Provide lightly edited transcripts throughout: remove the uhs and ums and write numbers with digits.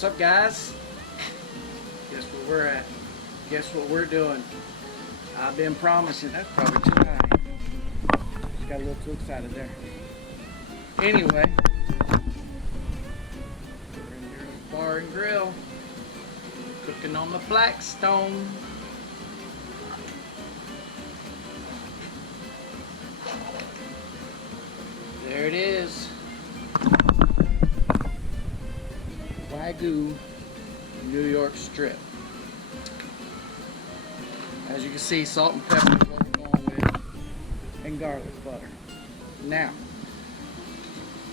What's up, guys? Guess where we're at? Guess what we're doing? I've been promising. That's probably too high. Just got a little too excited there. Anyway, we're in here at the bar and grill, cooking on the Blackstone. There it is. Wagyu New York strip. As you can see, salt and pepper is what we're going with, and garlic butter. Now,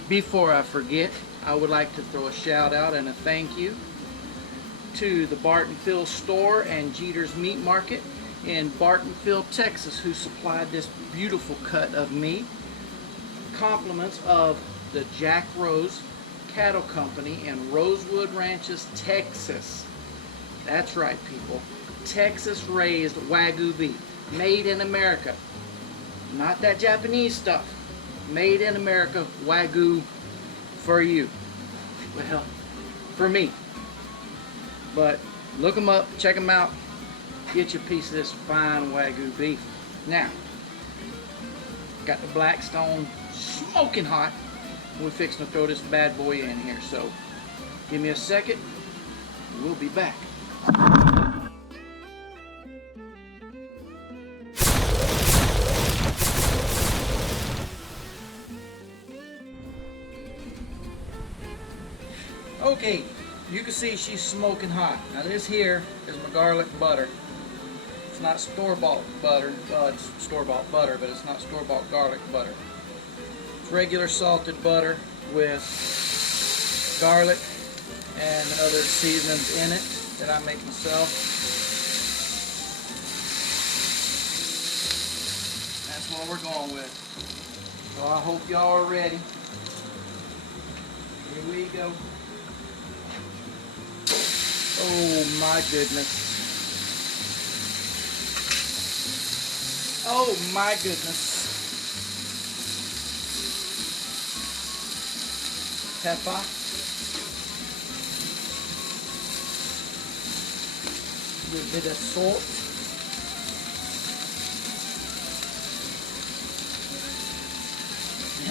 before I forget, I would like to throw a shout out and a thank you to the Bartonville store and Jeter's Meat Market in Bartonville, Texas, who supplied this beautiful cut of meat. Compliments of the Jack Rose Cattle Company in Rosewood Ranches, Texas. That's right, people. Texas raised Wagyu beef, made in America. Not that Japanese stuff. Made in America, Wagyu for you. Well, for me. But look them up, check them out. Get you a piece of this fine Wagyu beef. Now, got the Blackstone smoking hot. We're fixing to throw this bad boy in here, so give me a second. We'll be back. Okay, you can see she's smoking hot. Now this here is my garlic butter. It's not store-bought butter. It's store-bought butter, but it's not store-bought garlic butter. It's regular salted butter with garlic and other seasonings in it that I make myself. That's what we're going with. So I hope y'all are ready. Here we go. Oh my goodness. Oh my goodness. Pepper. A little bit of salt.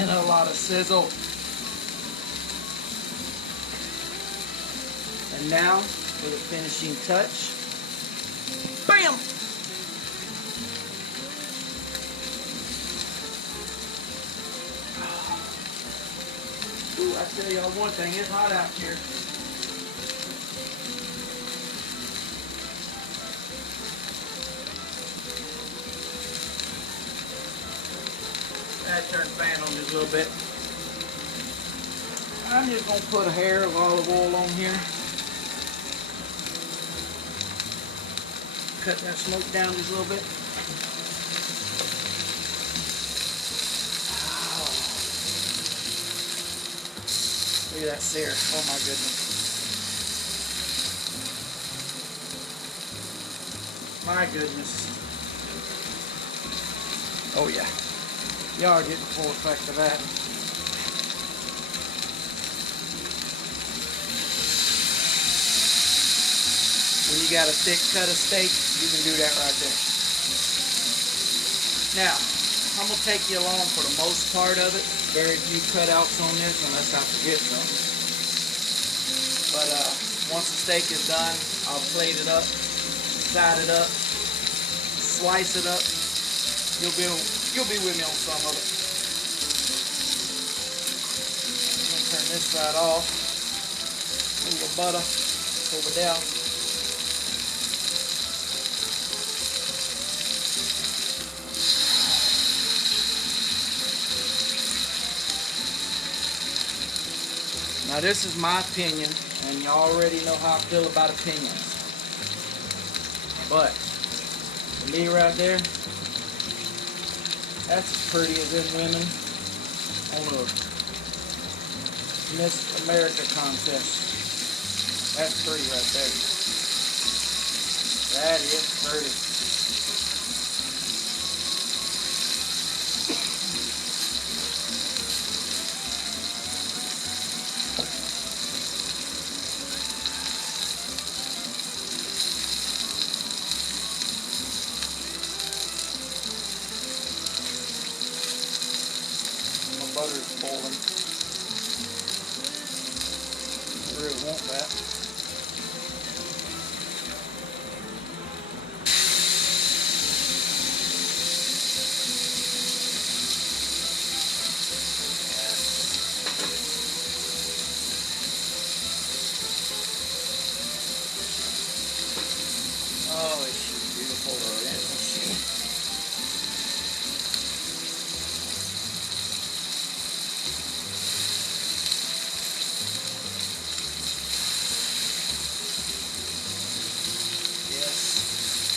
And a lot of sizzle. And now, for the finishing touch, bam! Ooh, I tell y'all one thing, it's hot out here. Turn the fan on just a little bit. I'm just going to put a hair of olive oil on here. Cut that smoke down just a little bit. Wow. Look at that sear. Oh my goodness. My goodness. Oh yeah. Y'all are getting the full effect of that. When you got a thick cut of steak, you can do that right there. Now, I'm going to take you along for the most part of it. Very few cutouts on this unless I forget something. But once the steak is done, I'll plate it up, side it up, slice it up. You'll be with me on some of it. I'm going to turn this side off. A little butter over there. Now this is my opinion, and you already know how I feel about opinions. But, to me right there, that's as pretty as them women on a Miss America contest. That's pretty right there. That is pretty. rolling. I really want that. Oh, she's beautiful, though, isn't she?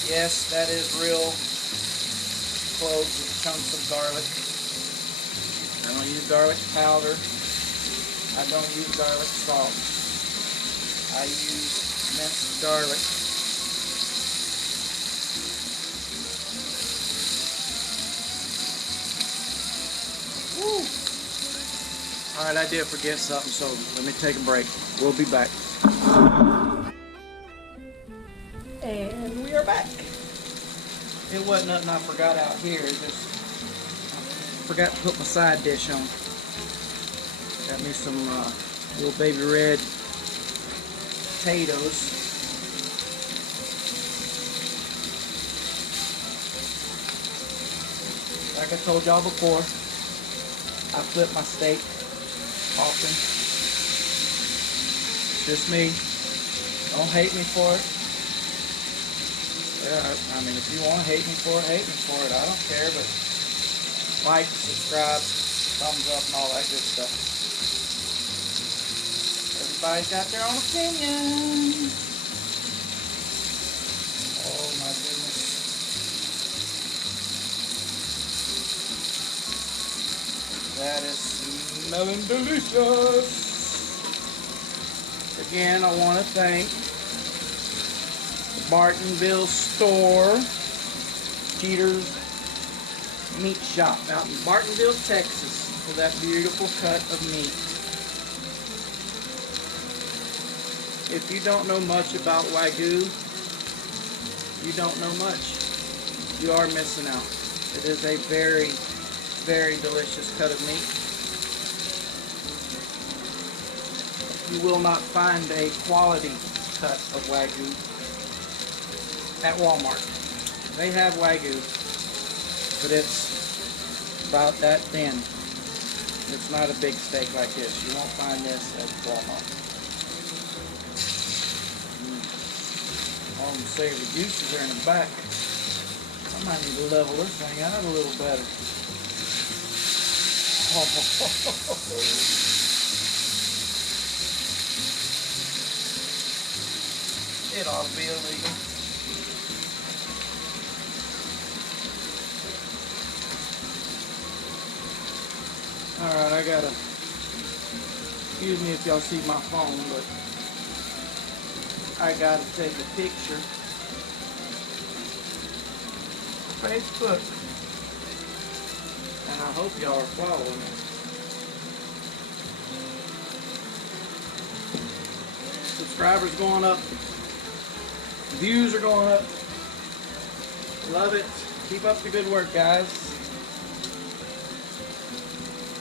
Yes, that is real cloves with chunks of garlic. I don't use garlic powder. I don't use garlic salt. I use minced garlic. Woo! Alright, I did forget something, so let me take a break. We'll be back. And we are back. It wasn't nothing I forgot out here. Just forgot to put my side dish on. Got me some little baby red potatoes. Like I told y'all before, I flip my steak often. It's just me. Don't hate me for it. Yeah, I mean, if you want to hate me for it, hate me for it. I don't care, but like, subscribe, thumbs up, and all that good stuff. Everybody's got their own opinion. Oh my goodness. That is smelling delicious. Again, I want to thank Bartonville store, Jeter's Meat Shop out in Bartonville, Texas, for that beautiful cut of meat. If you don't know much about Wagyu, you don't know much. You are missing out. It is a very, very delicious cut of meat. You will not find a quality cut of Wagyu at Walmart. They have Wagyu, but it's about that thin. It's not a big steak like this. You won't find this at Walmart. All them savory juices are in the back. I might need to level this thing out a little better. It ought to be illegal. Alright, I gotta, excuse me if y'all see my phone, but I gotta take a picture for Facebook. And I hope y'all are following it. Subscribers going up. Views are going up. Love it. Keep up the good work, guys.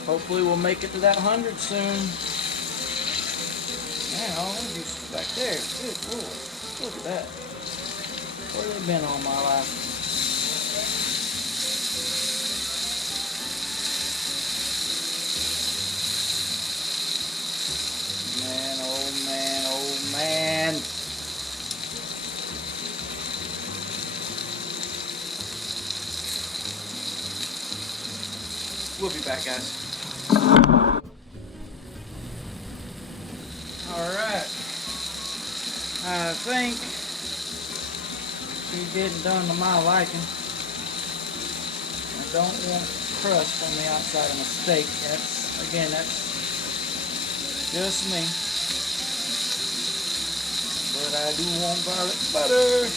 Hopefully we'll make it to that 100 soon. Man, all them juices back there. Good Lord. Look at that. Where have they been all my life? Man, oh man, oh man. We'll be back, guys. Alright. I think she's getting done to my liking. I don't want crust on the outside of my steak. That's just me. But I do want garlic butter.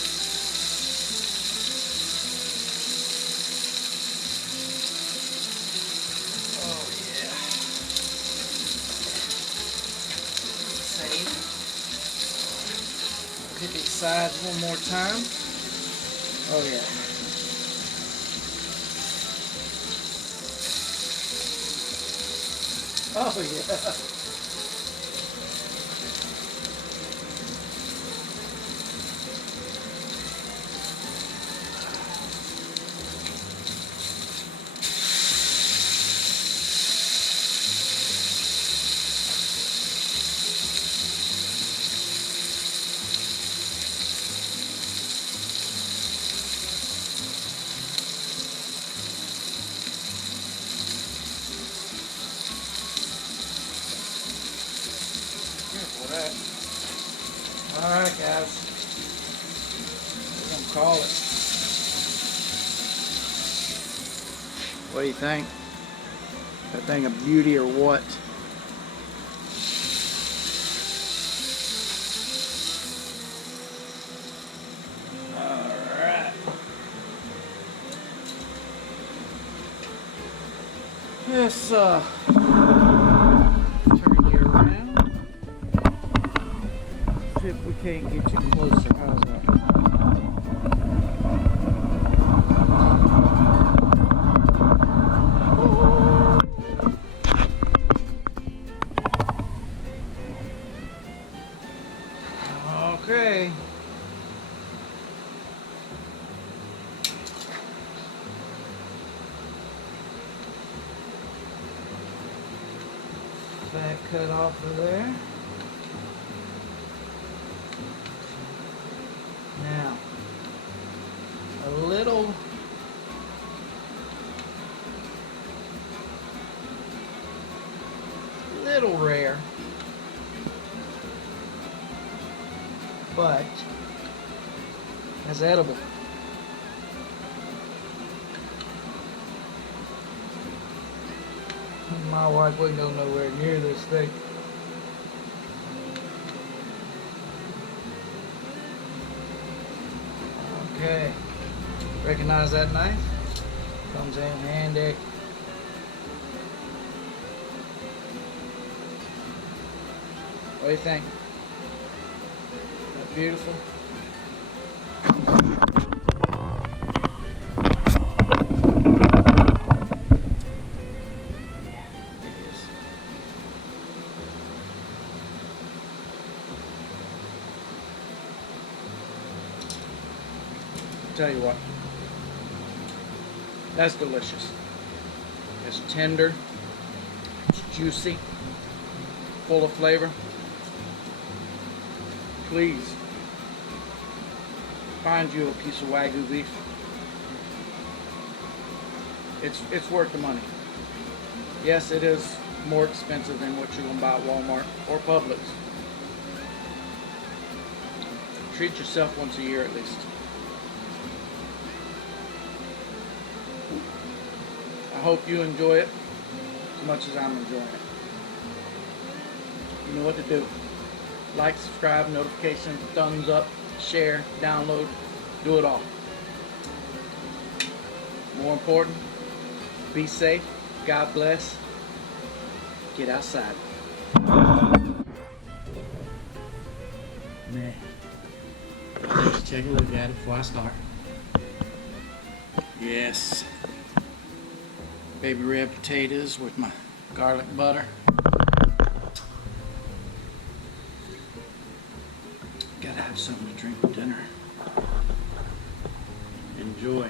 Hit these sides one more time. Oh yeah. Oh yeah. Careful with that. Alright guys, we're gonna call it. What do you think? That thing a beauty or what? Alright. Let's turn you around. See if we can't get you closer. How's that? Okay. That cut off of there. Now, a little rare, but that's edible. My wife wouldn't go nowhere near this thing. Okay, recognize that knife? Comes in handy. What do you think? Isn't that beautiful? Tell you what, that's delicious. It's tender, it's juicy, full of flavor. Please find you a piece of Wagyu beef. It's worth the money. Yes, it is more expensive than what you're gonna buy at Walmart or Publix. Treat yourself once a year at least. I hope you enjoy it as much as I'm enjoying it. You know what to do. Like, subscribe, notification, thumbs up, share, download, do it all. More important, be safe, God bless, get outside. Man, let's take a look at it before I start. Yes. Baby red potatoes with my garlic butter. Gotta have something to drink with dinner. Enjoy.